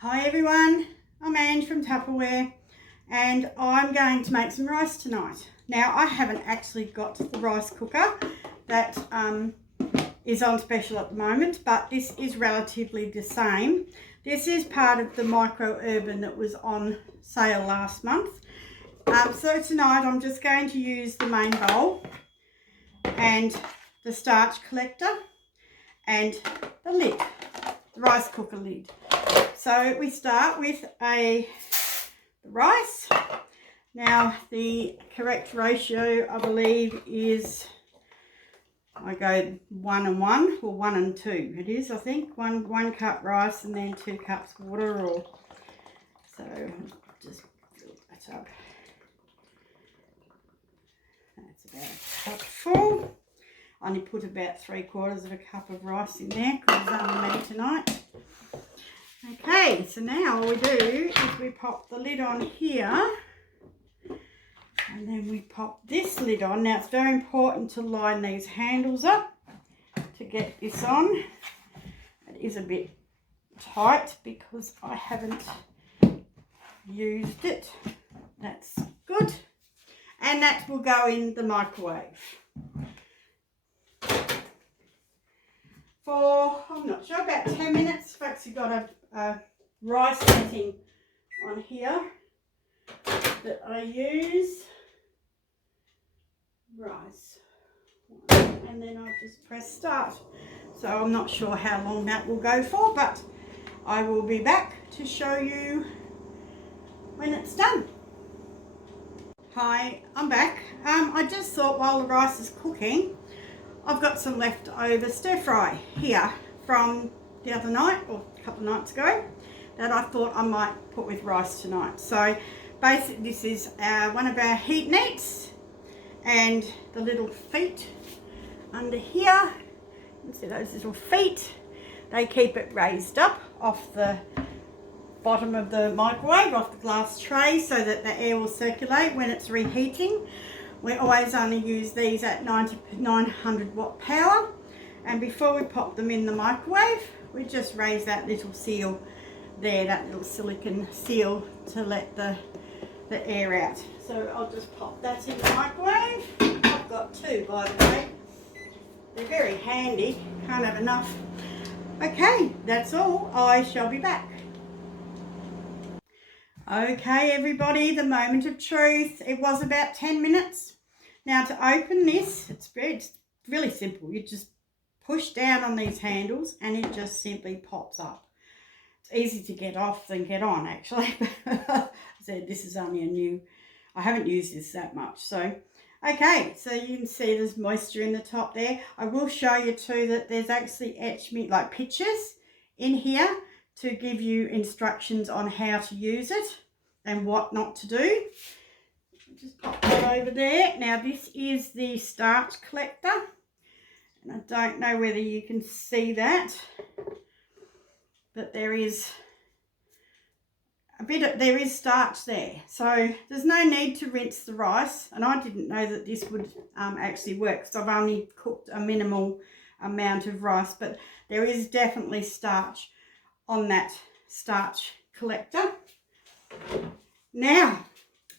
Hi everyone, I'm Ange from Tupperware and I'm going to make some rice tonight. Now I haven't actually got the rice cooker that is on special at the moment, but this is relatively the same. This is part of the micro urban that was on sale last month. So tonight I'm just going to use the main bowl and the starch collector and the lid, the rice cooker lid. So we start with the rice. Now the correct ratio I believe is, I go 1 and 1 or 1 and 2. It is, I think, one cup rice and then 2 cups water, or so. Just fill that up. That's about a cup full. I only put about 3/4 of a cup of rice in there because it's only me tonight. Okay, so now all we do is we pop the lid on here and then we pop this lid on. Now it's very important to line these handles up to get this on. It is a bit tight because I haven't used it. That's good. And that will go in the microwave for, I'm not sure, about 10 minutes. I've actually got a rice setting on here that I use. Rice. And then I just press start. So I'm not sure how long that will go for, but I will be back to show you when it's done. Hi, I'm back. I just thought while the rice is cooking, I've got some leftover stir fry here from the other night or a couple of nights ago that I thought I might put with rice tonight. So basically this is one of our heat neats, and the little feet under here, you can see those little feet, they keep it raised up off the bottom of the microwave, off the glass tray, so that the air will circulate when it's reheating. We always only use these at 900 watt power, and before we pop them in the microwave we just raise that little seal there, that little silicone seal, to let the air out. So I'll just pop that in the microwave. I've got 2, by the way. They're very handy, can't have enough. Okay, that's all. I shall be back. Okay everybody, the moment of truth. It was about 10 minutes. Now to open this, it's really simple. You just push down on these handles and it just simply pops up. It's easy to get off than get on, actually. I said this is only a new, I haven't used this that much. So, okay, so you can see there's moisture in the top there. I will show you too that there's actually like pictures in here to give you instructions on how to use it and what not to do. Just pop that over there. Now this is the starch collector, and I don't know whether you can see that, but there is there is starch there, so there's no need to rinse the rice. And I didn't know that this would actually work because I've only cooked a minimal amount of rice, but there is definitely starch on that starch collector. Now,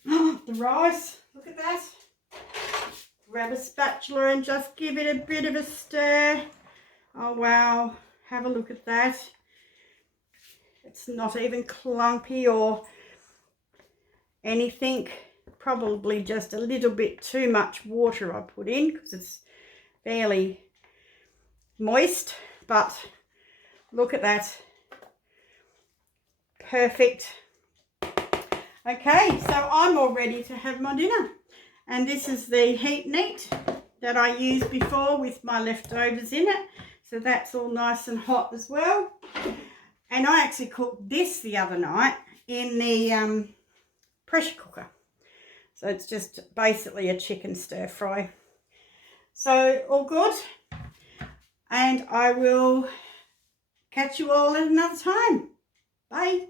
the rice, look at that. Grab a spatula and just give it a bit of a stir. Oh wow, have a look at that. It's not even clumpy or anything. Probably just a little bit too much water I put in because it's fairly moist, but look at that. Perfect. Okay, so I'm all ready to have my dinner. And this is the heat neat that I used before with my leftovers in it. So that's all nice and hot as well. And I actually cooked this the other night in the pressure cooker. So it's just basically a chicken stir fry. So all good. And I will catch you all at another time. Bye.